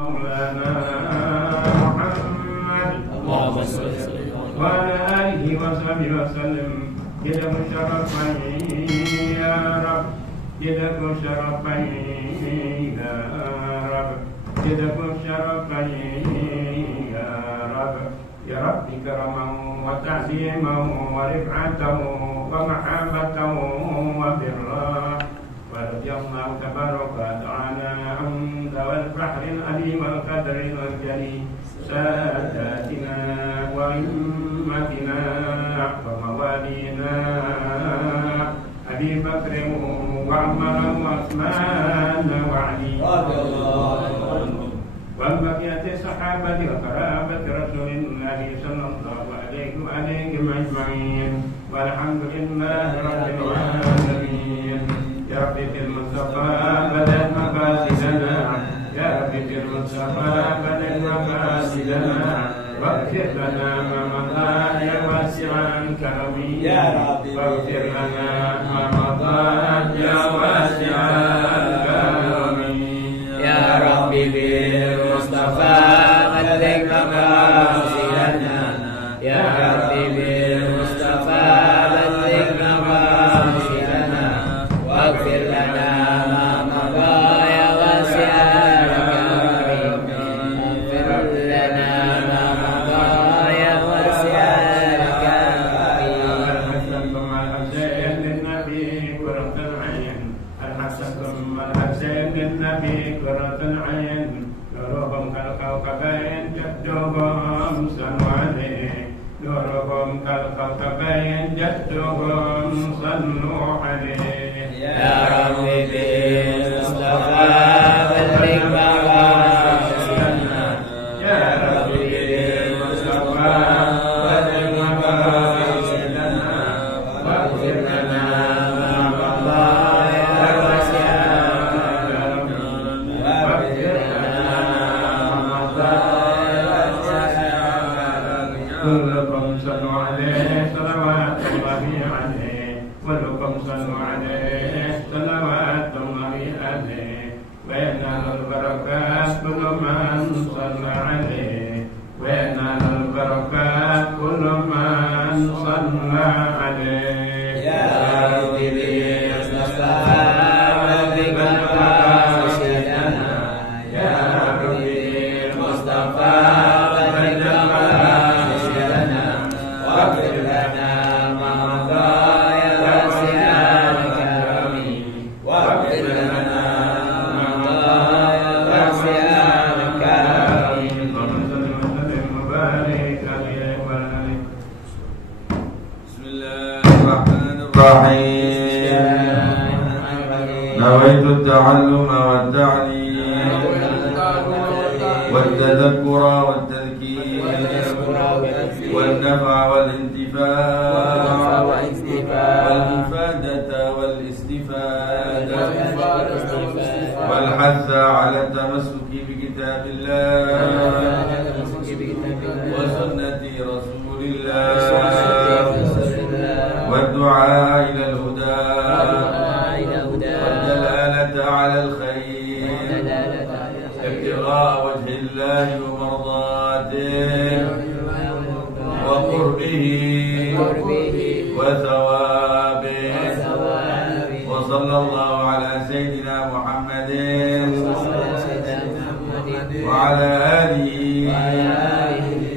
مولانا محمد وعلى آله وصحبه وسلم. Kita musyarafain ya Rabb, kita musyarafain ya Rabb, kita musyarafain ya Rabb. Ya Rabbi karamahu wa ta'zimahu wa rif'atahu wa mahabbatahu wa birrah. ورضي الله تبارك وتعالى عن ذوي البحر العليم والقدر الجليل ساداتنا وأئمتنا وموالينا أبي بكر وعمر وعثمان وعلي وبقية الصحابة وقرابة رسول الله صلى الله عليه وآله أجمعين والحمد لله رب العالمين. يا ربي في المصطفى بدل مقاصدنا، يا ربي في المصطفى بدل مقاصدنا، واغفر لنا ما مضى يا واسع الكرم، يا ربي واغفر لنا ما مضى يا واسع الكرم. يا ربي في المصطفى بدل مقاصدنا، يا ربي في المصطفى بدل مقاصدنا، واغفر لنا ما مضى يا واسع الكرم. اغفر لنا ما مضى يا واسع الكرم. الحسن ثم الحسين للنبي قرة العين، الحسن ثم الحسين للنبي قرة العين. نورهم كالكوكبين جدهم صلوا عليه، نورهم كالكوكبين جدهم صلوا عليه. يا ربي بالمصطفى بلغ مقاصدنا، يا ربي بالمصطفى بلغ مقاصدنا، واغفر لنا ما مضى يا واسع الكرم، واغفر لنا ما مضى يا واسع الكرم. كلكم صلوا عليه صلوات الله عليه، كلكم صلوا عليه صلوات الله عليه. وينال البركات كل من صلى عليه، وينال البركات كل من صلى عليه. يا ربي بالمصطفى بلغ مقاصدنا، يا ربي بالمصطفى بلغ مقاصدنا، واغفر لنا ما مضى يا واسع الكرم، واغفر لنا ما مضى يا واسع الكرم. اللهم صل وسلم وبارك عليه وعلى آله. بسم الله الرحمن الرحيم. نويت التعلم والتعليم والتذكر والتذكير والنفع والانتفاع والإفادة والاستفادة والحث على التمسك بكتاب الله وسنة رسول الله والدعاء إلى الهدى والدلالة على الخير ابتغاء وجه الله ومرضاته وقربه وثوابه. وصلى الله على سيدنا محمد وعلى آله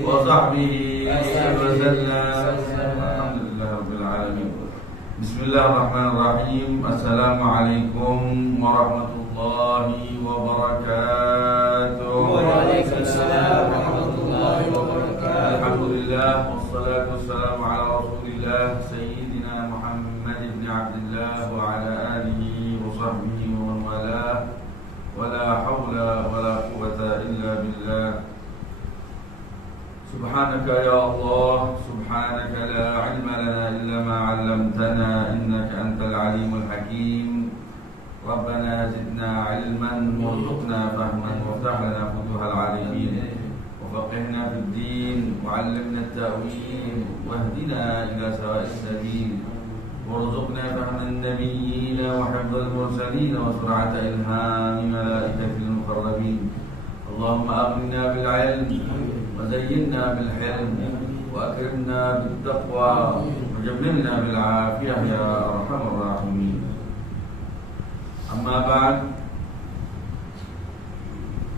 وصحبه وسلم. الحمد لله رب العالمين. بسم الله الرحمن الرحيم. السلام عليكم ورحمة الله وبركاته. وعليكم السلام ورحمة الله وبركاته. الحمد لله والصلاة والسلام على رسول الله سيدنا محمد بن عبد الله وعلى آله وصحبه ومن والاه، ولا حول ولا قوة إلا بالله. سبحانك يا الله، سبحانك لا علم لنا إلا ما علمتنا، إنك أنت العليم الحكيم. ربنا زدنا علما وارزقنا فهما وافتح لنا فتوح العارفين وفقهنا في الدين وعلمنا التأويل واهدنا إلى سواء السبيل وارزقنا فهم النبيين وحفظ المرسلين وسرعة إلهام ملائكة المقربين. اللهم أغننا بالعلم وزينا بالحلم وأكرمنا بالتقوى وجملنا بالعافية يا أرحم الراحمين. أما بعد,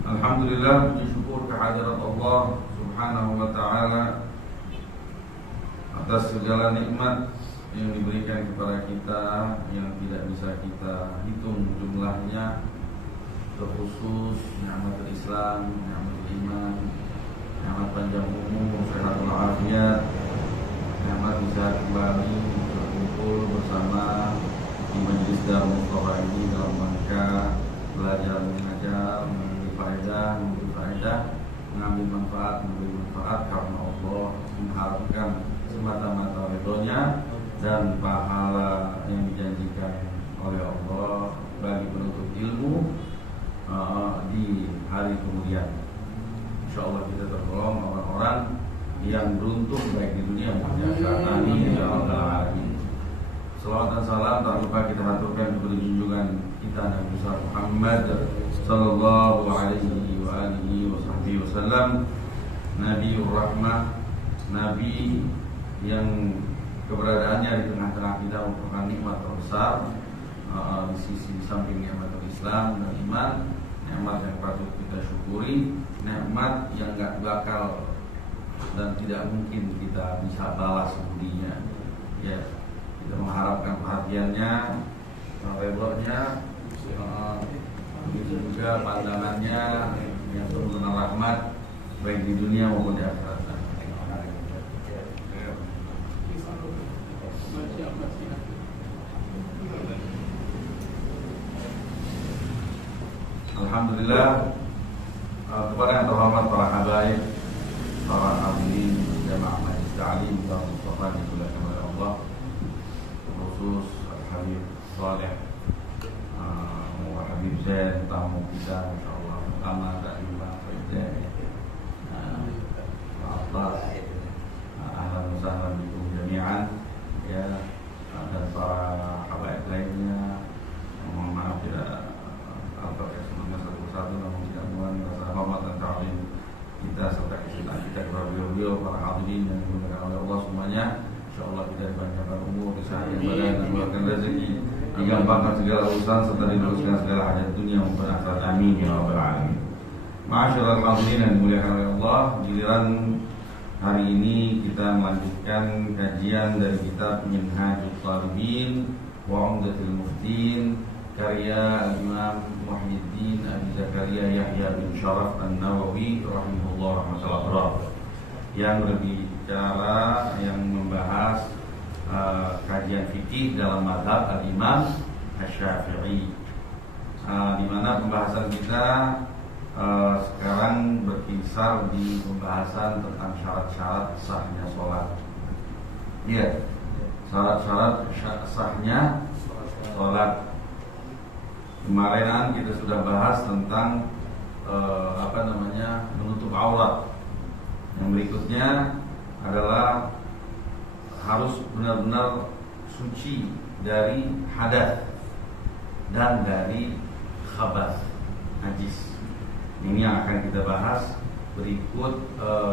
alhamdulillah, puji syukur kehadirat Allah Subhanahu wa ta'ala atas segala nikmat yang diberikan kepada kita yang tidak bisa kita hitung jumlahnya, terkhusus nikmat Islam, nikmat iman, nikmat panjang umur, sehat walafiat, nikmat bisa kembali berkumpul bersama di majelis Darul Mustafa ini dalam rangka belajar mengajar, mengambil faedah, mengambil manfaat, memberi manfaat karena Allah, mengharapkan semata-mata ridhonya dan pahala yang dijanjikan oleh Allah bagi penuntut ilmu di hari kemudian. InsyaAllah kita tergolong orang-orang yang beruntung baik di dunia maupun di akhirat. Amin ya rabbal alamin. Salawat dan salam tak lupa kita haturkan kepada junjungan kita Nabi besar Muhammad sallallahu alaihi wa alihi wasallam, Nabiur Rahmah, Nabi yang keberadaannya di tengah-tengah kita merupakan nikmat terbesar di sisi samping nikmat Islam dan iman, nikmat yang patut kita syukuri, nikmat yang gak bakal dan tidak mungkin kita bisa balas budinya. Ya, kita mengharapkan perhatiannya, ridhonya, begitu juga pandangannya yang penuh dengan rahmat baik di dunia maupun di akhirat. Alhamdulillah, kepada yang terhormat para habaib, para hadirin jamaah majelis ta'lim Darul Mustafa dimuliakan oleh Allah, khusus Al-Habib Saleh Habib Zain, tamu kita insyaallah pertama dari Habib Zain atas ahlan wa sahlan bikum jami'an ya, dan para habaib lainnya. Mohon maaf tidak alfabet semuanya satu-satu, namun tidak mengurangi rasa hormat dan ta'zim kita serta kecintaan kita kepada beliau-beliau, para hadirin yang dimuliakan oleh Allah semuanya. InsyaAllah kita dipanjangkan umur, disayangkan badan, dimurahkan rezeki, digampangkan segala urusan serta diluruskan segala hajat dunia maupun akhirat. Amin ya rabbal alamin. Ma'asyiral hadirin yang dimuliakan oleh Allah, giliran hari ini kita melanjutkan kajian dari kitab Minhajut Talibin wa Umdatul Muftin karya Imam Muhyiddin Abi Zakaria Yahya bin Sharaf An-Nawawi rahimahullah rahmatullah, yang berbicara, yang membahas kajian fikih dalam mazhab Al-Imam Asy-Syafi'i, di mana pembahasan kita sekarang berkisar di pembahasan tentang syarat-syarat sahnya sholat. Iya, syarat-syarat sahnya sholat. Kemarinan kita sudah bahas tentang menutup aurat. Yang berikutnya adalah harus benar-benar suci dari hadas dan dari khabath, najis. Ini yang akan kita bahas berikut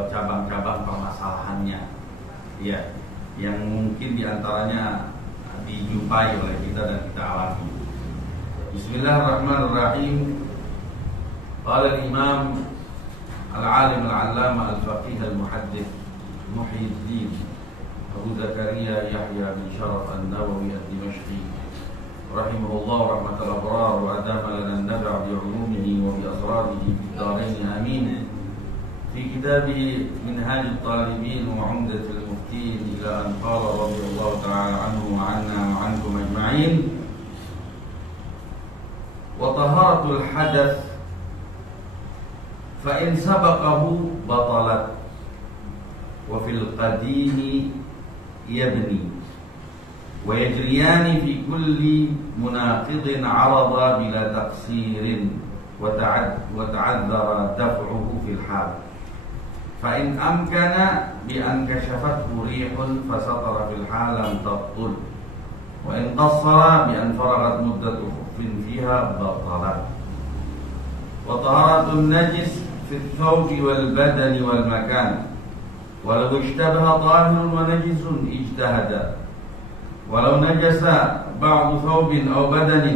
cabang-cabang permasalahannya. Ya, yang mungkin diantaranya dijumpai oleh kita dan kita alami. Bismillahirrahmanirrahim. Qala al-Imam al-Alim al-Allama al-Faqih al-Muhaddith Muhyiddin Abu Zakaria Yahya bin Sharaf An-Nawawi Ad-Dimashqi rahimahullah rahmatal abrar wa adama lana an-naf'a bi 'ulumihi wa bi asrarihi fid darain amin. Fi kitabih Minhajut Talibin wa Umdatul Muftin ila an qala radhiyallahu ta'ala anhu wa 'anna wa 'ankum ajma'in. Wa taharatul hadath fa in sabaqahu batalat wa fil qadimi yabni wa yajriyani fi kulli munaqidin 'arada bila taqsirin wa ta'adzara daf'uhu fil hal fa in amkana bi an kashafathu rihun fa satara fil hal lam tabtul wa in qassara bi an faragat muddatu khuffin fiha batalat. Wa taharatun najis في الثوب والبدن والمكان ولو اشتبه طاهر ونجس اجتهد ولو نجس بعض ثوب أو بدن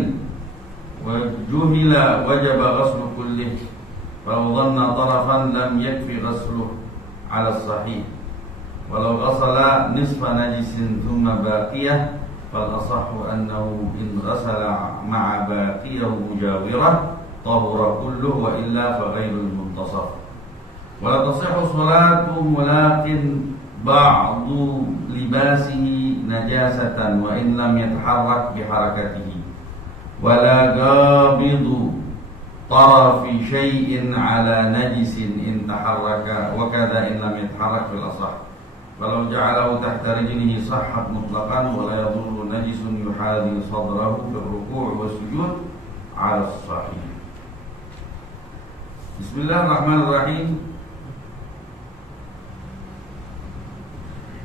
وجهل وجب غسل كله ولو ظن طرفا لم يكفي غسله على الصحيح ولو غسل نصف نجس ثم باقيه فالأصح أنه إن غسل مع باقيه مجاورة طهر كله وإلا فغير المنتصف ولا تصح صلاة ملاق بعض لباسه نجاسة وإن لم يتحرك بحركته ولا قابض طرف شيء على نجس إن تحرك وكذا إن لم يتحرك في الأصح ولو جعله تحت رجله صحت مطلقا ولا يضر نجس يحاذي صدره في الركوع والسجود على الصحيح. Bismillahirrahmanirrahim.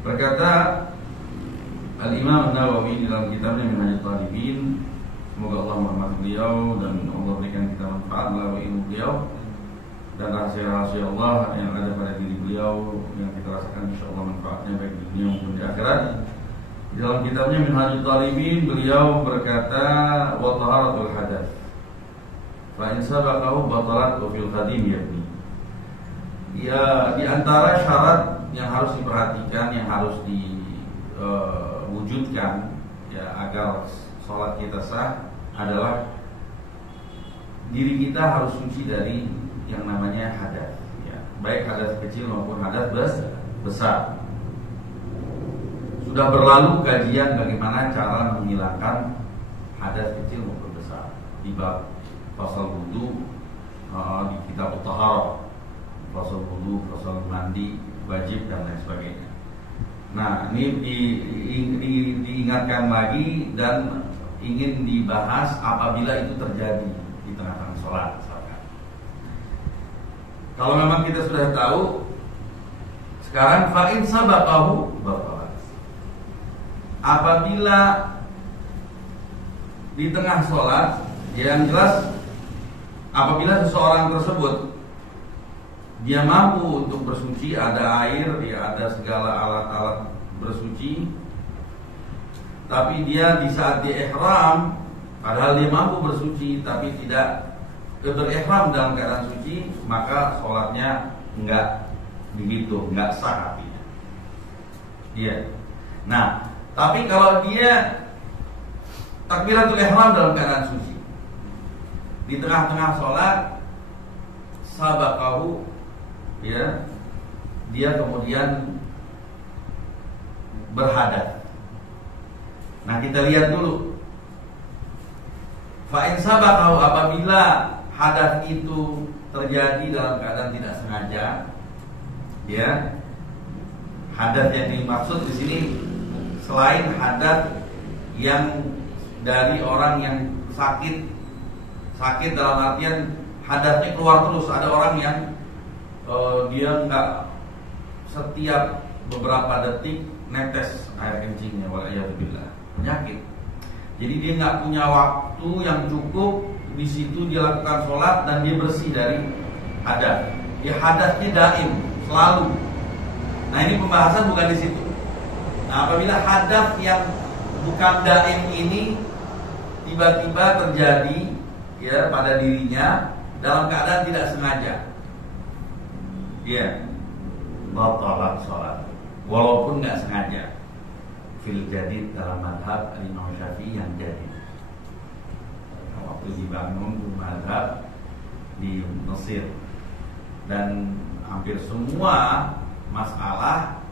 Berkata Al-Imam An-Nawawi dalam kitabnya Minhajul Talibin, semoga Allah merahmati beliau dan Allah berikan kita manfaat melalui ilmu beliau dan rahasia-rahasia Allah yang ada pada diri beliau yang kita rasakan insyaallah manfaatnya baik di dunia maupun di akhirat. Dalam kitabnya Minhajul Talibin beliau berkata wa taharatul hadath fa in sabaqahu batalat wa fil qadim yabni. Ya, di antara syarat yang harus diperhatikan, yang harus diwujudkan ya agar sholat kita sah adalah diri kita harus suci dari yang namanya hadas ya, baik hadas kecil maupun hadas besar. Sudah berlalu kajian bagaimana cara menghilangkan hadas kecil maupun besar di bab fasal wudu di kitab Taharah, fasal wudu, fasal mandi wajib dan lain sebagainya. Nah, ini diingatkan lagi dan ingin dibahas apabila itu terjadi di tengah-tengah sholat. Kalau memang kita sudah tahu, sekarang fa'in sabaqahu batalat. Apabila di tengah sholat, yang jelas apabila seseorang tersebut dia mampu untuk bersuci, ada air, dia ada segala alat-alat bersuci, tapi dia di saat dia ihram, padahal dia mampu bersuci tapi tidak berihram dalam keadaan suci, maka sholatnya enggak begitu, enggak sah artinya. Dia. Nah, tapi kalau dia takbiratul ihram dalam keadaan suci, di tengah-tengah sholat sabaqahu ya, dia kemudian berhadas. Nah, kita lihat dulu. Fa in sabaqahu, apabila hadas itu terjadi dalam keadaan tidak sengaja, ya. Hadas yang dimaksud di sini selain hadas yang dari orang yang sakit dalam artian hadasnya keluar terus. Ada orang yang dia enggak setiap beberapa detik netes air kencingnya, wala'iyadzubillah, penyakit. Jadi dia enggak punya waktu yang cukup di situ dia lakukan sholat dan dia bersih dari hadas. Ya, hadasnya daim, selalu. Nah, ini pembahasan bukan di situ. Nah, apabila hadas yang bukan daim ini tiba-tiba terjadi ya pada dirinya dalam keadaan tidak sengaja, ya batalat sholat walaupun nggak sengaja. Fil jadid dalam madhab Imam Syafi'i yang jadi waktu dibangun madhab di Mesir, dan hampir semua masalah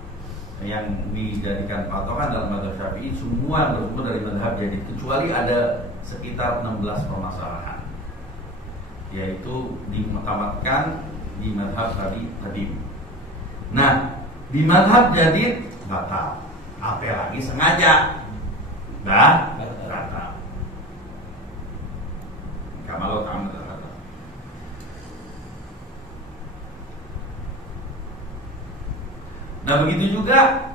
yang dijadikan patokan dalam madhab Syafi'i semua bersumber dari madhab jadi, kecuali ada sekitar 16 permasalahan, yaitu dimutamatkan di madhab tadi. Nah, di madhab jadid batal, apalagi sengaja, batal. Kamalau ta'amud al-hadas. Nah, begitu juga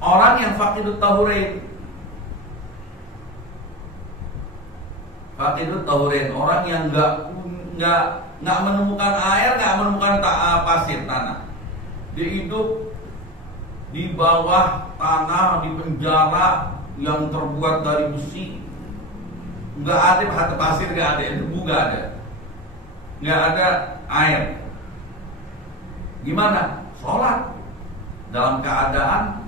orang yang faqidut tahurain. Faqidut tahurain, orang yang enggak nggak menemukan air, nggak menemukan pasir tanah. Dia hidup di bawah tanah, di penjara yang terbuat dari besi. Nggak ada pasir, nggak ada, debu nggak ada, nggak ada air. Gimana? Sholat dalam keadaan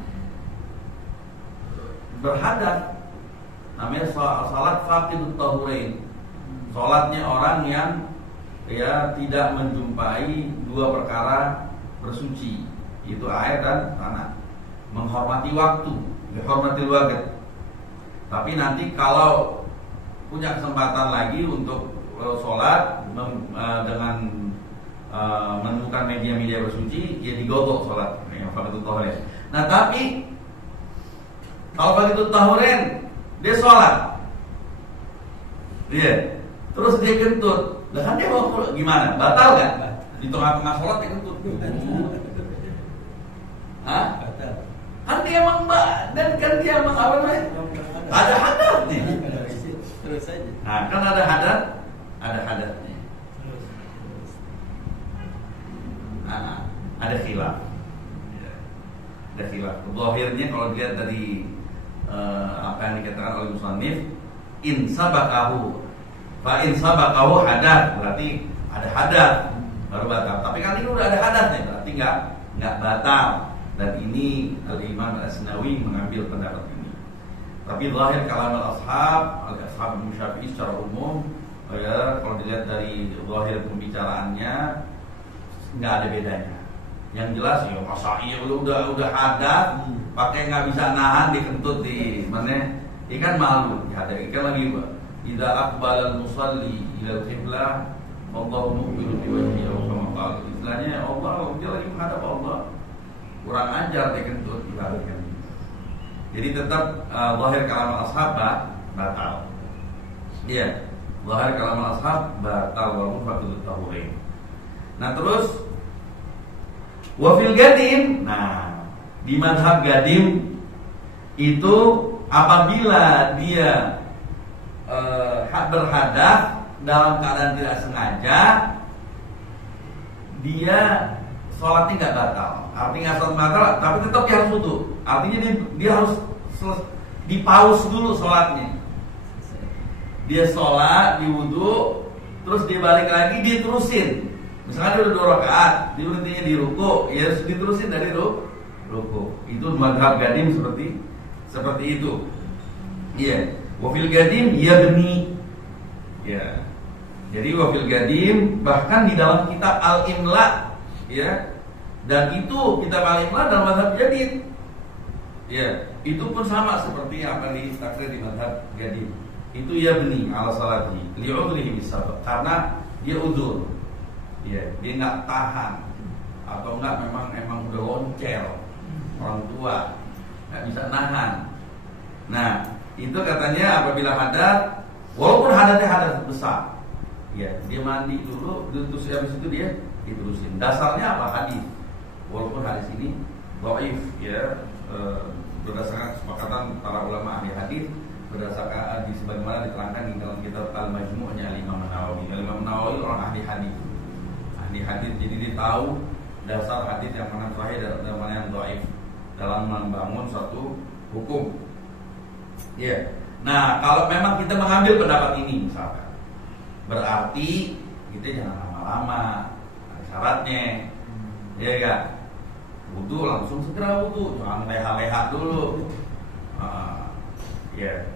berhadas. Namanya sholat faqidut tahurain. Sholatnya orang yang tidak menjumpai dua perkara bersuci, itu air dan tanah. Menghormati waktu, dihormati waktu. Tapi nanti kalau punya kesempatan lagi untuk sholat dengan menemukan media-media bersuci, ya digodok sholat yang faqidut tahurain. Nah tapi kalau faqidut tahurain dia sholat, terus dia kentut, lah kan dia mau gimana? Batal kan? Di tengah-tengah sholat dia kentut. Hah? Kan dia emang dia emang apa namanya? Ada hadat nih. Terus aja. Nah, kan ada hadatnya. Ada khilaf. Ada khilaf. Zahirnya kalau dilihat dari apa yang dikatakan oleh musannif, in sabaqahu hadat, berarti ada hadat baru batal. Tapi kan ini udah ada hadatnya, berarti nggak batal. Dan ini Al-Imam Al-Asnawi mengambil pendapat ini. Tapi zahir kalam al-ashab Syafi'i secara umum, kalau dilihat dari zahir pembicaraannya nggak ada bedanya. Yang jelas ya masa iya udah hadat, pakai nggak bisa nahan dikentut di mana? Ikan malu, ya ada ikan lagi pak. Idza aqbala al-musalli ila al-qiblah, Allahu muqbilu bi wajhihi wa kama qala. Istilahnya Allah dia lagi menghadap Allah. Kurang ajar dikentut ibaratkan. Jadi tetap zahir kalam al-ashab batal. Iya, zahir kalam al-ashab batal walaupun faqidut tahurain. Nah terus wafil gadim. Nah, di mazhab gadim itu apabila dia berhadas dalam keadaan tidak sengaja, dia sholatnya nggak batal. Artinya sholat batal, tapi tetap dia harus wudu. Artinya dia harus dipaus dulu sholatnya. Dia sholat, di wudu, terus dia balik lagi, dia terusin. Misalnya dia udah 2 rakaat, dia berhentinya di ruku, ya harus diterusin dari ruku. Itu mazhab gadim seperti itu. Iya. Wafil gadim yabni. Ya. Jadi wafil gadim bahkan di dalam kitab Al-Imla, ya. Dan itu kitab Al-Imla dalam mazhab gadim. Ya, itu pun sama seperti apa di takrir di mazhab gadim. Itu yabni ala salati li'udrihi bisabab, karena dia udzur. Ya, dia nggak tahan atau nggak memang udah loncel orang tua nggak bisa nahan. Nah itu katanya apabila hadat, walaupun hadatnya hadat besar, ya dia mandi dulu, terus habis itu dia diterusin. Dasarnya apa? Hadis. Walaupun hadis ini dhaif, ya berdasarkan kesepakatan para ulama ahli hadis, berdasarkan hadis sebagaimana diterangkan di dalam kitab Al-Majmu'-nya Imam Nawawi. Imam Nawawi orang ahli hadis. Di hadis, jadi dia tahu dasar hadis yang mana sahih dan mana yang dhaif dalam membangun suatu hukum. Ya. Nah, kalau memang kita mengambil pendapat ini misalkan, berarti kita jangan lama-lama, ada syaratnya. Ya enggak? Wudu langsung segera wudu, jangan leha-leha dulu. Ya.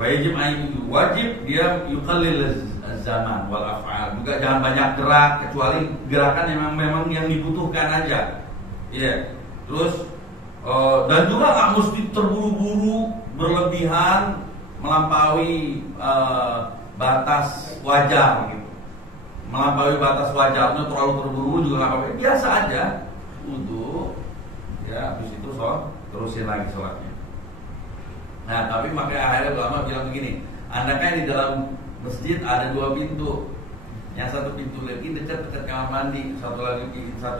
Wajib dia yuqallil zaman wal af'al, juga jangan banyak gerak kecuali gerakan yang memang yang dibutuhkan aja. Iya. Terus dan juga nggak mesti terburu-buru berlebihan melampaui batas wajar gitu. Melampaui batas wajarnya terlalu terburu-buru juga nggak apa-apa. Biasa aja wudu, ya habis itu terusin lagi sholatnya. Nah, tapi makanya akhirnya ulama bilang begini, andaikan di dalam masjid ada 2 pintu, yang satu pintu lagi dekat kamar mandi, satu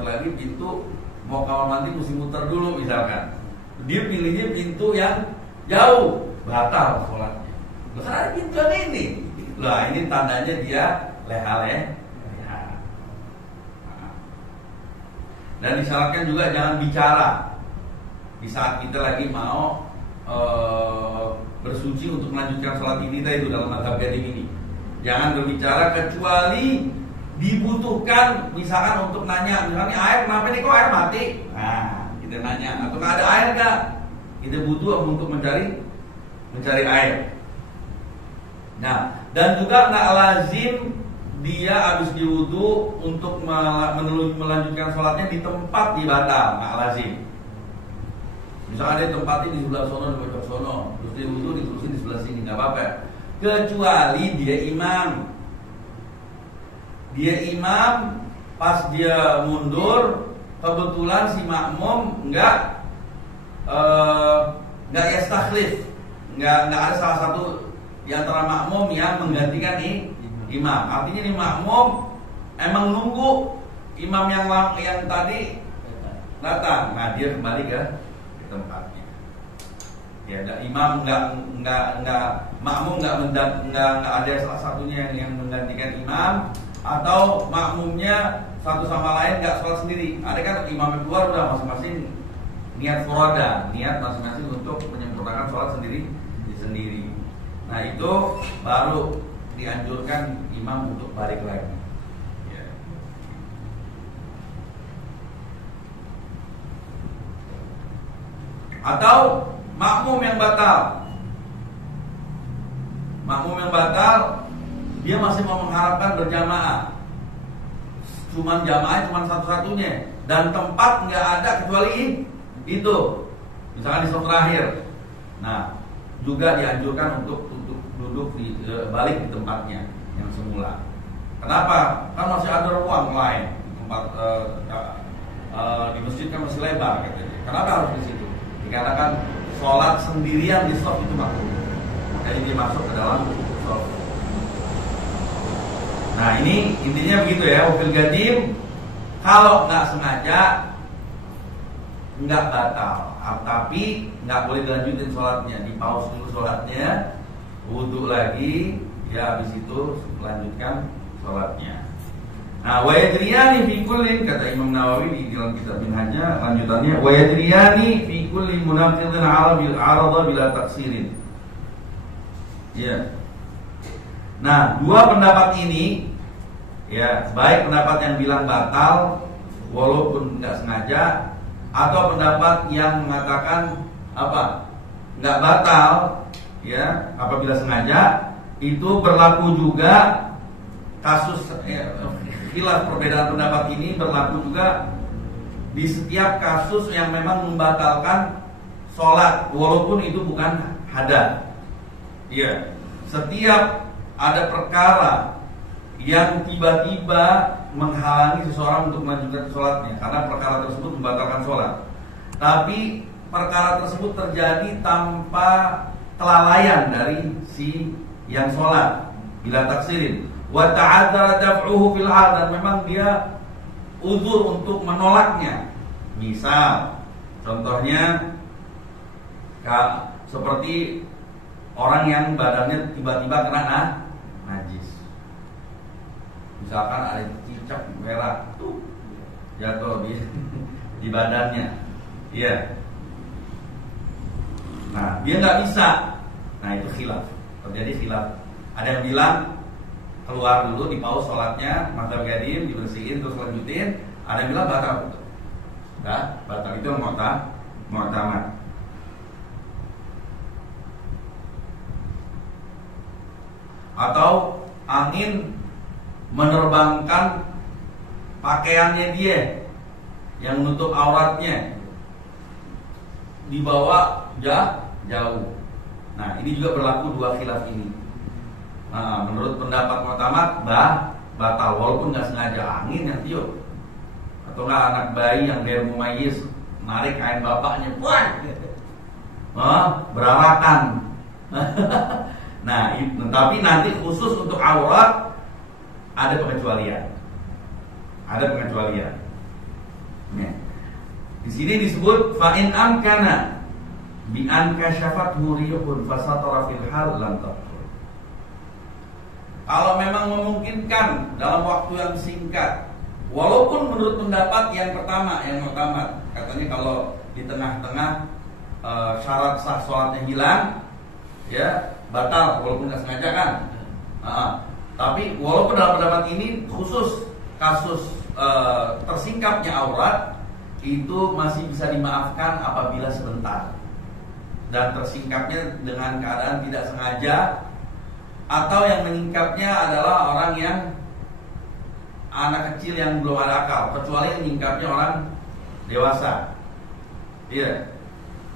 lagi pintu mau kamar mandi mesti muter dulu misalkan. Dia pilihnya pintu yang jauh, batal sholatnya. Karena ada pintu yang ini. Lah ini tandanya dia leha-leha. Dan disyaratkan juga jangan bicara di saat kita lagi mau bersuci untuk melanjutkan sholat ini itu dalam mazhab Gadim ini. Jangan berbicara kecuali dibutuhkan, misalkan untuk nanya, misalnya air kenapa nih kok air mati? Nah, kita nanya, atau nggak ada air nggak? Kita butuh untuk mencari air. Nah, dan juga nggak lazim dia habis diwudu untuk melanjutkan sholatnya di tempat di batal, nggak lazim. Misalnya dia tempatin di sebelah sono, di pojok sono, terus dia wudu diterusin di sebelah sini, nggak apa-apa. Kecuali dia imam, pas dia mundur, kebetulan si makmum nggak yastakhlif, nggak ada salah satu di antara makmum yang menggantikan imam. Artinya nih makmum emang nunggu imam yang tadi datang, nah dia kembali ke tempatnya. Ya, imam makmum nggak ada salah satunya yang menggantikan imam, atau makmumnya satu sama lain nggak sholat sendiri. Ada kan imam keluar udah masing-masing niat furada, niat masing-masing untuk menyempurnakan sholat sendiri. Nah itu baru dianjurkan imam untuk balik lagi. Ya. Atau makmum yang batal, dia masih mau mengharapkan berjamaah, jamaah cuma satu-satunya, dan tempat nggak ada kecuali itu, misalkan di sholat terakhir. Nah, juga dianjurkan untuk duduk balik di tempatnya yang semula. Kenapa? Kan masih ada ruang lain tempat di masjid kan masih lebar katanya. Kenapa harus di situ? Dikatakan sholat sendirian di shaf itu makruh. Jadi dia masuk ke dalam shaf. Nah ini intinya begitu ya. Wafil gadim, kalau nggak sengaja nggak batal, tapi nggak boleh dilanjutin sholatnya, di pause dulu sholatnya, wudhu lagi, ya habis itu lanjutkan sholatnya. Nah, wayadriyani fi kullin, kata Imam Nawawi di dalam kitab Minhajnya, lanjutannya wayadriyani fi kullin munaqidin arada bila taksirin. Ya. Nah, dua pendapat ini, ya, baik pendapat yang bilang batal walaupun nggak sengaja, atau pendapat yang mengatakan apa? Nggak batal, ya, apabila sengaja, itu berlaku juga kasus khilaf perbedaan pendapat ini berlaku juga di setiap kasus yang memang membatalkan sholat walaupun itu bukan hadas. Ya, setiap ada perkara yang tiba-tiba menghalangi seseorang untuk melanjutkan sholatnya karena perkara tersebut membatalkan sholat, tapi perkara tersebut terjadi tanpa kelalaian dari si yang sholat bila taksirin wa ta'adzara daf'uhu fil hal, dan memang dia uzur untuk menolaknya. Misal contohnya seperti orang yang badannya tiba-tiba kena najis. Misalkan ada cicak merah tuh jatuh di badannya. Iya. Nah, dia nggak bisa. Nah, itu khilaf. Terjadi khilaf. Ada yang bilang keluar dulu, di pause sholatnya, mazhab Gadim, dibersihin terus lanjutin. Ada yang bilang batal. Nah, batal itu yang mu'tamad. Atau angin menerbangkan pakaiannya dia yang menutup auratnya, dibawa jauh. Nah, ini juga berlaku dua khilaf ini. Nah, menurut pendapat mu'tamad batal walaupun nggak sengaja, angin yang tiup, atau nggak anak bayi yang dari mumayyiz narik kain bapaknya, berarakan. Nah, tapi nanti khusus untuk aurat ada pengecualian. Nah, di sini disebut fa in amkana bi an kashafathu rihun fasatara fil hal lam taqul. Kalau memang memungkinkan dalam waktu yang singkat Walaupun menurut pendapat yang pertama, katanya kalau di tengah-tengah syarat sah sholatnya hilang, ya batal walaupun nggak sengaja kan. Tapi walaupun dalam pendapat ini khusus kasus tersingkapnya aurat itu masih bisa dimaafkan apabila sebentar, dan tersingkapnya dengan keadaan tidak sengaja, atau yang menyingkapnya adalah orang yang anak kecil yang belum ada akal, kecuali yang menyingkapnya orang dewasa. Iya.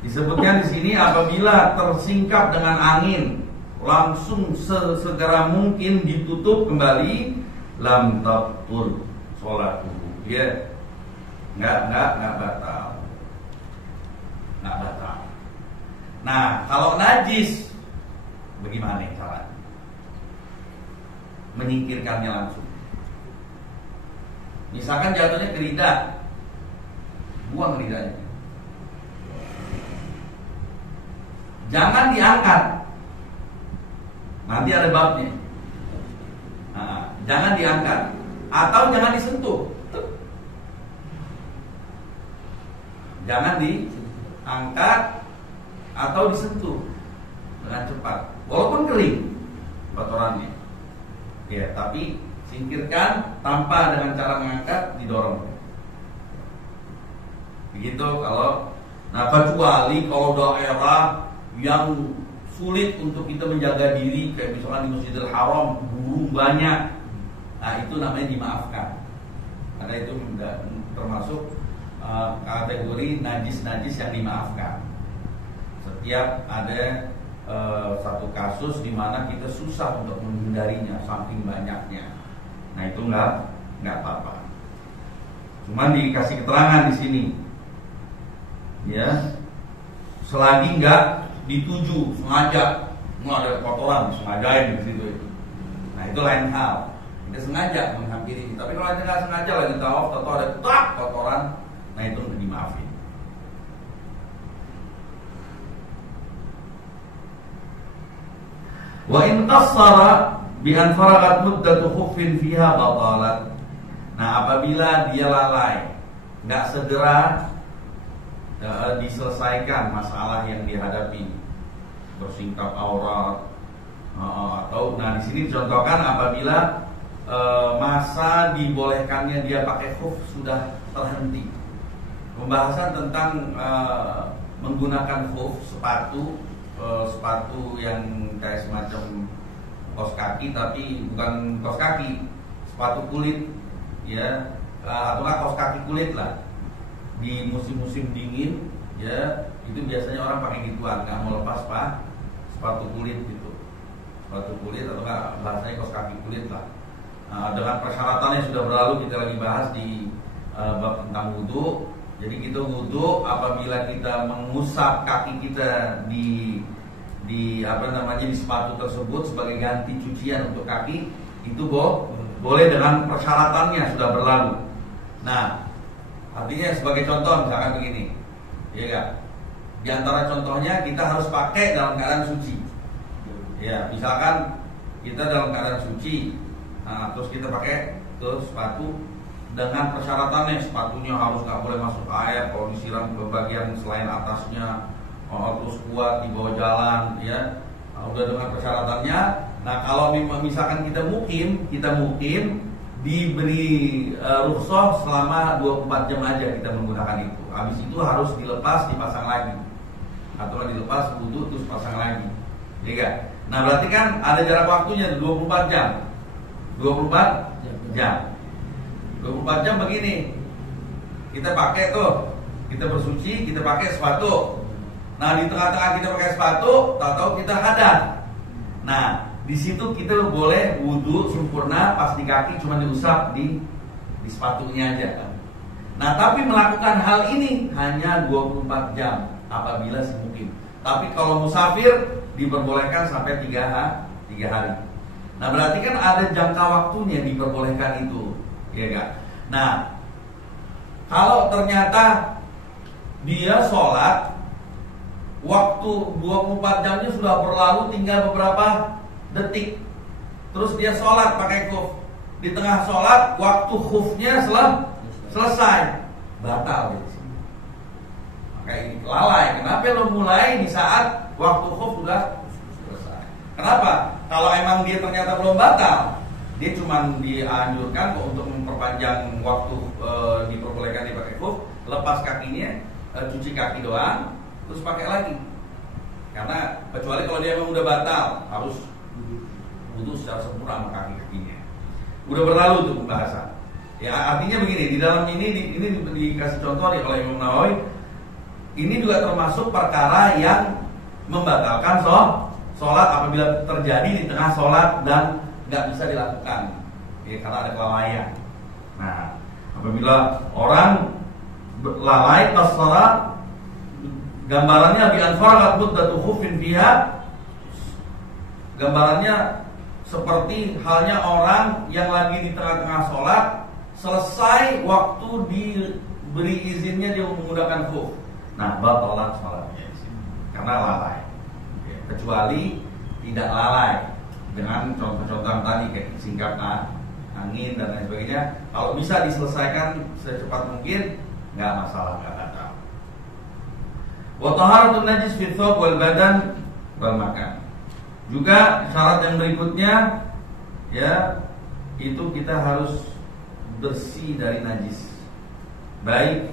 Disebutkan di sini apabila tersingkap dengan angin, langsung segera mungkin ditutup kembali, lam tabtul sholatuhu. Iya. Enggak batal. Enggak batal. Nah, kalau najis bagaimana cara menyingkirkannya langsung? Misalkan jatuhnya ke lidah, buang lidahnya. Jangan diangkat, nanti ada babnya. Jangan diangkat atau jangan disentuh. Jangan diangkat atau disentuh dengan cepat, walaupun kering kotorannya. Ya, tapi singkirkan tanpa dengan cara mengangkat, didorong. Begitu kalau. Nah, kecuali kalau daerah yang sulit untuk kita menjaga diri, kayak misalkan di Masjidil Haram burung banyak, nah itu namanya dimaafkan. Karena itu termasuk kategori najis-najis yang dimaafkan. Setiap ada satu kasus di mana kita susah untuk menghindarinya saking banyaknya. Nah itu nggak apa-apa. Cuman dikasih keterangan di sini, ya, selagi nggak dituju sengaja, ada kotoran sengajain di situ itu. Nah itu lain hal. Kita sengaja menghampiri. Tapi kalau kita nggak sengaja lagi tawaf, atau ada kotoran, nah itu dimaafin. Wa in qassara bi an faragat muddatu khuffin fiha batalat. Nah, apabila dia lalai, enggak segera diselesaikan masalah yang dihadapi, bersingkap aurat, atau di sini dicontohkan apabila masa dibolehkannya dia pakai khuf sudah terhenti. Pembahasan tentang menggunakan khuf, sepatu yang kayak semacam kaos kaki, tapi bukan kaos kaki, sepatu kulit, ya, atau kaos kaki kulit lah. Di musim-musim dingin, ya, itu biasanya orang pakai gituan, nggak mau lepas sepatu kulit gitu, sepatu kulit atau nggak bahasanya kaos kaki kulit lah. Dengan persyaratannya sudah berlalu, kita lagi bahas di bab tentang wudu. Jadi kita wudu apabila kita mengusap kaki kita di di sepatu tersebut sebagai ganti cucian untuk kaki, itu boleh dengan persyaratannya sudah berlalu. Nah, artinya sebagai contoh misalkan begini, ya enggak? Di antara contohnya kita harus pakai dalam keadaan suci. Ya, misalkan kita dalam keadaan suci, nah, terus kita pakai tuh sepatu dengan persyaratannya, sepatunya harus nggak boleh masuk air, kalau disiram ke bagian selain atasnya, terus kuat di bawah jalan, ya. Nah, udah dengan persyaratannya. Nah, kalau misalkan kita mukim diberi rukhsah selama 24 jam aja kita menggunakan itu. Habis itu harus dilepas, dipasang lagi, atau dilepas wudu terus pasang lagi, ya kan? Nah, berarti kan ada jarak waktunya 24 jam. 24 jam. 24 jam begini. Kita pakai tuh, kita bersuci, kita pakai sepatu. Nah, di tengah-tengah kita pakai sepatu, tahu kita hadas. Nah, di situ kita boleh wudu sempurna, pas di kaki cuma diusap di sepatunya aja. Nah, tapi melakukan hal ini hanya 24 jam apabila semukim. Tapi kalau musafir diperbolehkan sampai 3 hari. Nah, berarti kan ada jangka waktunya diperbolehkan itu, ya kan? Nah, kalau ternyata dia sholat, waktu 24 jamnya sudah berlalu, tinggal beberapa detik, terus dia sholat pakai khuf, di tengah sholat waktu khufnya selesai, batal gitu. Maka ini lalai. Kenapa lo mulai di saat waktu khuf sudah selesai? Kenapa? Kalau emang dia ternyata belum batal, dia cuma dianjurkan untuk memperpanjang waktu diperbolehkan dipakai khuf, lepas kakinya, cuci kaki doang, terus pakai lagi. Karena kecuali kalau dia emang udah batal, harus wudu secara sempurna sama kaki-kakinya. Udah berlalu tuh pembahasan. Ya artinya begini, di dalam ini dikasih contoh nih oleh Imam Nawawi. Ini juga termasuk perkara yang membatalkan sholat apabila terjadi di tengah sholat dan nggak bisa dilakukan, ya, karena ada kelalaian. Nah, apabila orang lalai pas sholat, gambarannya bi anfarat muddatu khufin fiha, gambarannya seperti halnya orang yang lagi di tengah-tengah sholat, selesai waktu diberi izinnya dia menggunakan khuf. Nah, batalan sholatnya karena lalai. Kecuali tidak lalai dengan contoh-contoh yang tadi kayak singkat angin dan lain sebagainya. Kalau bisa diselesaikan secepat mungkin, nggak masalah, nggak batal. Wa taharatun najis fi thawb wal badan wal makan. Juga syarat yang berikutnya, ya, itu kita harus bersih dari najis, baik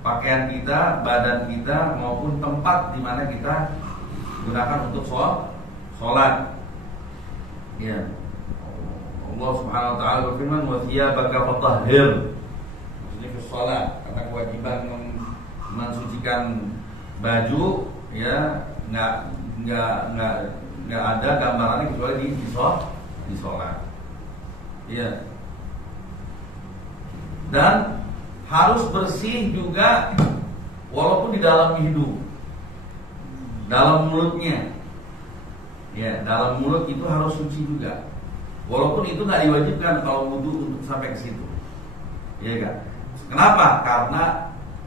pakaian kita, badan kita, maupun tempat di mana kita gunakan untuk sholat. Ya, Allah Subhanahu Wa Taala berfirman, "Wa thiyabaka fatahhir." Maksudnya ke sholat, karena kewajiban mensucikan baju, ya, nggak ada gambarannya kecuali di sholat. Iya. Dan harus bersih juga walaupun di dalam hidung, dalam mulutnya. Ya, dalam mulut itu harus suci juga. Walaupun itu nggak diwajibkan kalau wudu untuk sampai ke situ. Iya kan? Kenapa? Karena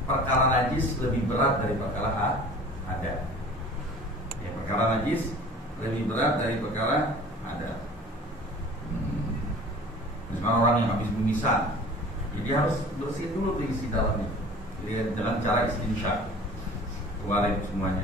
perkara najis lebih berat dari perkara ada. Ya, perkara najis lebih berat dari perkara ada. Misalnya orang yang habis mimisan, jadi harus bersih dulu tuh isi dalamnya. Jadi dengan cara istinsyak, keluarin semuanya.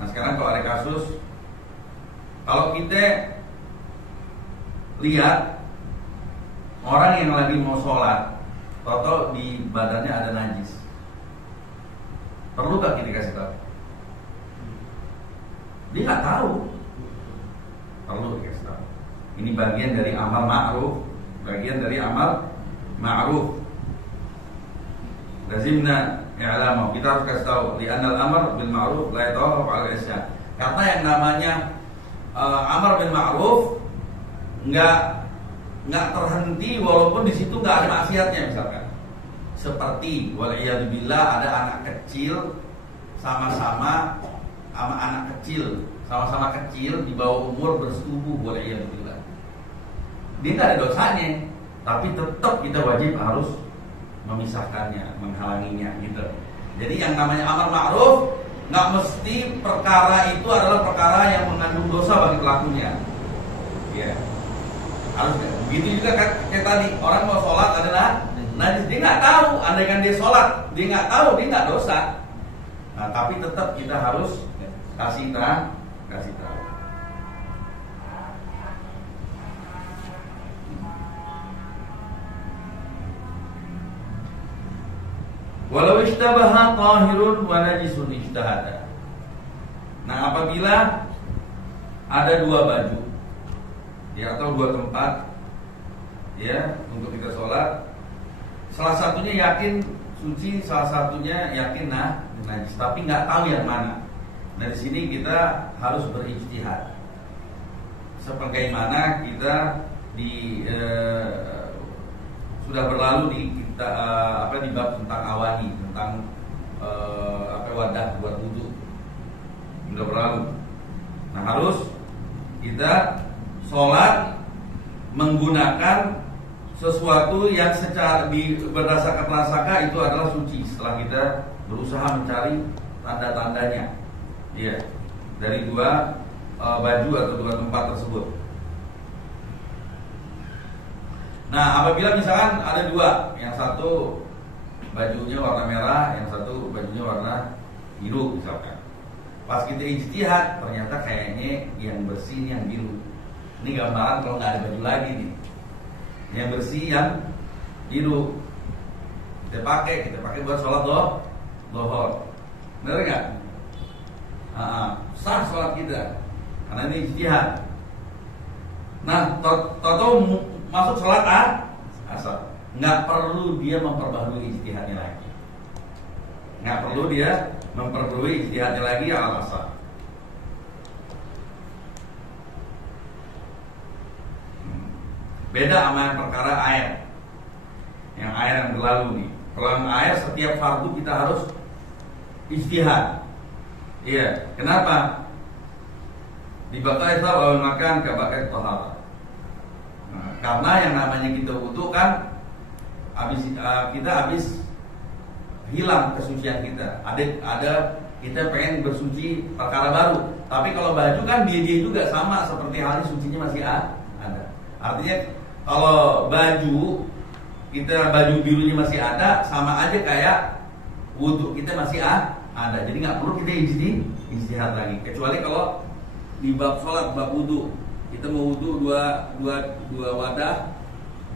Nah sekarang kalau ada kasus, kalau kita lihat orang yang lagi mau sholat, tahu di badannya ada najis, perlu gak kita kasih tahu? Dia nggak tahu, perlu dikasih tahu. Ini bagian dari amal ma'ruf, bagian dari amal ma'ruf. Lazimna i'lamu, kita harus kasih tahu. Li'anal amr bil ma'ruf la yatawaqqaf 'ala al-isyan. Karena yang namanya amar bil ma'ruf nggak terhenti walaupun di situ nggak ada maksiatnya. Misalkan seperti wal'iyadzubillah ada anak kecil sama-sama kecil di bawah umur bersetubuh, wal'iyadzubillah, dia nggak ada dosanya, tapi tetap kita wajib harus memisahkannya, menghalanginya gitu. Jadi yang namanya amar ma'ruf nggak mesti perkara itu adalah perkara yang mengandung dosa bagi pelakunya. Ya, harus begitu juga kan kayak tadi orang mau sholat adalah najis, dia nggak tahu, andaikan dia sholat dia nggak tahu, dia nggak dosa. Nah, tapi tetap kita harus kasih tahu. Walau ishtabaha tahirun wa najisun ishtahada. Nah, apabila ada dua baju, ya, atau dua tempat, ya, untuk kita sholat, salah satunya yakin suci, salah satunya yakin najis, tapi nggak tahu yang mana. Nah, di sini kita harus berijtihad. Sebagaimana kita sudah berlalu di di bab tentang awani, tentang wadah buat wudu, sudah berlalu. Nah, harus kita sholat menggunakan sesuatu yang secara berdasarkan prasangka itu adalah suci setelah kita berusaha mencari tanda-tandanya, ya, dari dua baju atau dua tempat tersebut. Nah, apabila misalkan ada dua, yang satu bajunya warna merah, yang satu bajunya warna biru misalkan. Pas kita ijtihad, ternyata kayaknya yang bersih ini yang biru. Ini gambaran kalau nggak ada baju lagi nih. Yang bersih yang biru. Kita pakai buat sholat lohor. Benar nggak? Sah sholat kita, karena ini ijtihad. Nah, toto masuk sholat asar, nggak perlu dia memperbaharui ijtihadnya lagi. Nggak perlu dia memperbarui ijtihadnya lagi ala asar. Beda sama yang perkara air. Yang air yang berlalu nih. Kalau yang air setiap fardu kita harus ijtihad. Iya, kenapa? Dibakai sawal makan kebakai taharah. Nah, karena yang namanya kita wudu kan kita habis hilang kesucian kita. Ada kita pengen bersuci perkara baru. Tapi kalau baju kan dia juga sama seperti halnya sucinya masih ada. Artinya kalau baju birunya masih ada, sama aja kayak wudu kita masih ada. Jadi nggak perlu kita ijtihad lagi. Kecuali kalau di bab sholat, bab wudu, kita mau wudu dua wadah,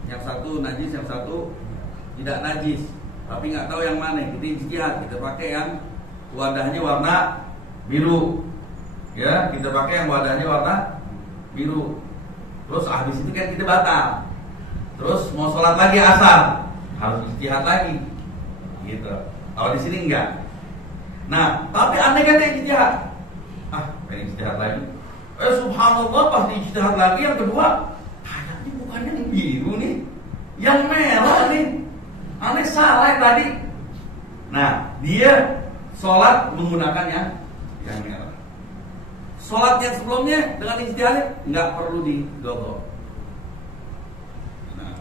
yang satu najis, yang satu tidak najis, tapi nggak tahu yang mana, kita ijtihad, kita pakai yang wadahnya warna biru, ya, kita pakai yang wadahnya warna biru. Terus habis itu kan kita batal, terus mau sholat lagi asar, harus ijtihad lagi, gitu. Kalau di sini enggak. Nah, tapi aneh kan ijtihad, pengen ijtihad lagi. Subhanallah, pas di ijtihad lagi yang kedua, kayaknya bukannya yang biru nih, yang merah nih. Aneh, salah tadi. Nah, dia sholat menggunakan yang merah. Sholat yang sebelumnya dengan ijtihadnya nggak perlu didogo. Nah,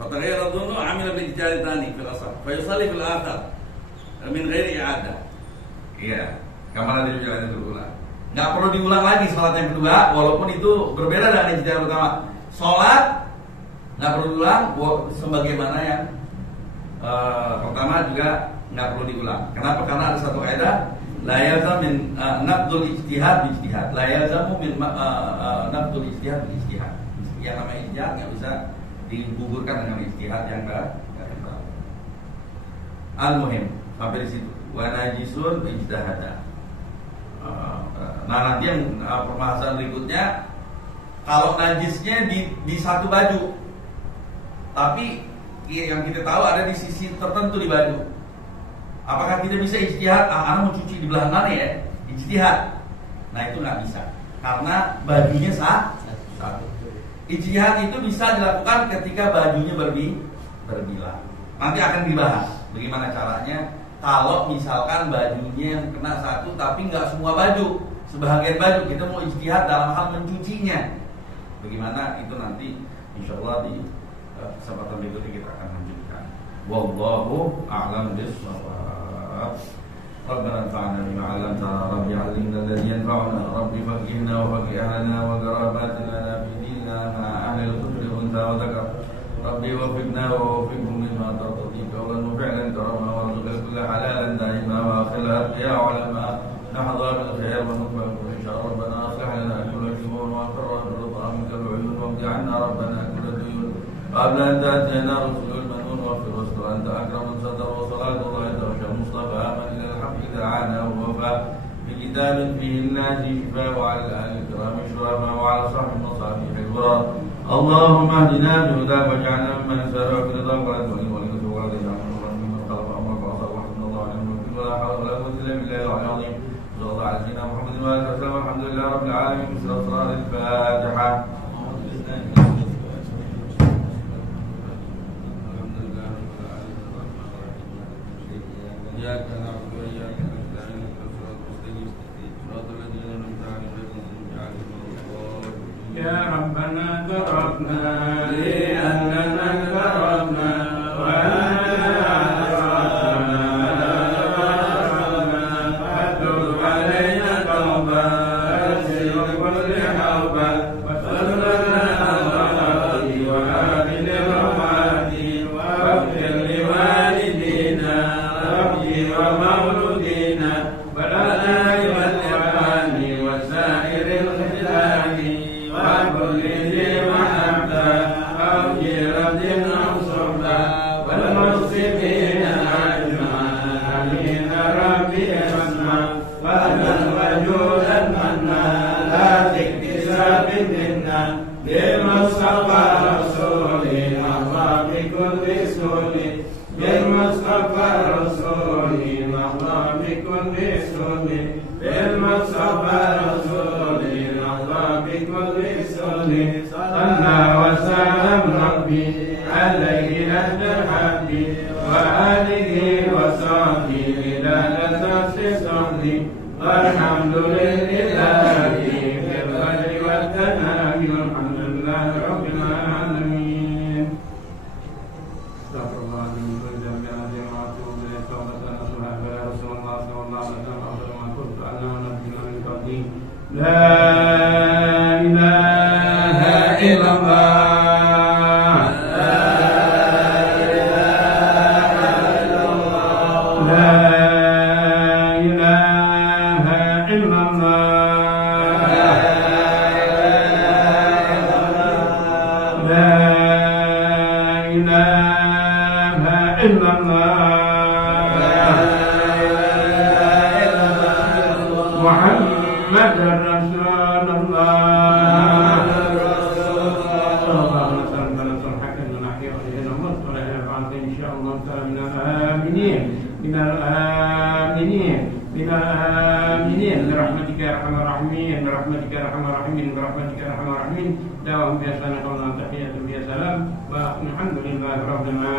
fataghayyara dhunnu amila bil ijtihad tsani fil asar, fa yusalli fil akhar min ghairi i'adah. Iya, kamar dari jalan itu ulang. Nggak perlu diulang lagi sholat yang kedua, walaupun itu berbeda dengan ijtihad pertama. Sholat nggak perlu diulang, sebagaimana yang pertama juga nggak perlu diulang. Kenapa? Karena ada satu kaidah, la yalzam min naqdul ijtihad bi ijtihad, la yalzamu min naqdul ijtihad bi ijtihad. Yang namanya ijtihad nggak bisa digugurkan dengan ijtihad yang nggak tahu. Al-muhim sampai di situ. Wa najisun ijtihada. Nah, nanti yang permasalahan berikutnya, kalau najisnya di satu baju, tapi yang kita tahu ada di sisi tertentu di baju, apakah kita bisa ijtihad? Anak mau cuci di belahan mana ya? Ijtihad. Nah, itu nggak bisa, karena bajunya satu. Ijtihad itu bisa dilakukan ketika bajunya berbilah. Nanti akan dibahas bagaimana caranya. Kalau misalkan bajunya yang kena satu, tapi nggak semua baju, sebahagian baju, kita mau ijtihad dalam hal mencucinya, bagaimana itu nanti insyaallah di kesempatan berikutnya kita akan lanjutkan. Wallahu a'lam bishawab. Rabbana anfa'na bima 'allamtana, Rabbi 'allimna alladhi yanfa'una, Rabbi faqihna wa faqih ahlana wa qarabatina fi dinina ma'a ahli al-kufri unta wa dzakar. Rabbi waffiqna wa waffiqhum lima tardi qawlan wa fi'lan karama wa rizqan kulla halalan da'ima wa akhirat ya ulama nahdha bil khair wa nufaq insya Allah. Rabbana aslih lana kulla shay'in wa qarra ridha minka al-'uyun wa ij'alna rabbana kulla duyun qabla an ta'tiyana rusulul manun wa fi rusul anta akramun sadar wa salatu wa mustafa man ila al-haqq da'ana wa wafa bi kitabin fihi an-naji shifa wa 'ala al-kiram shurafa wa 'ala sahbihi masabihi al-wara. اللهم اهدنا بهداك واجعلنا ممن سارع في رضاك ولا تولي ولنا ولا تجعلنا من خلف امرك وعصاك وحسبنا الله ونعم الوكيل ولا حول ولا قوه الا بالله العلي العظيم. صلى الله على سيدنا محمد وعلى اله وسلم. الحمد لله رب العالمين. بسم الله الفاتحه. إياك نعبد وإياك نستعين اهدنا الصراط المستقيم صراط الذين أنعمت عليهم غير المغضوب عليهم ولا الضالين. يا ربنا ضربنا لأننا بالمصطفى رسولي نهضى بكل سنة بالمصطفى رسولي نهضى بكل سنة صلى وسلم ربي عليه أهل حبي وآله وصحبه إلى نساس صحبي والحمد لله في الخير والتنام والحمد لله رب العالمين. استغفر الله من كل ذنب عظيم واتوب اليه توبة نصوحا فلا رسول الله صلى الله عليه وسلم افضل ما قلت انا ونبينا من قبلي لا اله الا الله محمد رسول الله اللهم صل على سيدنا ونحيي وحيينا ونموت ولا نبعث ان شاء الله تعالى من الامنين برحمتك يا ارحم الراحمين برحمتك يا ارحم الراحمين برحمتك يا ارحم الراحمين دعواهم بأحسن قولنا تحية بها سلام والحمد لله رب العالمين.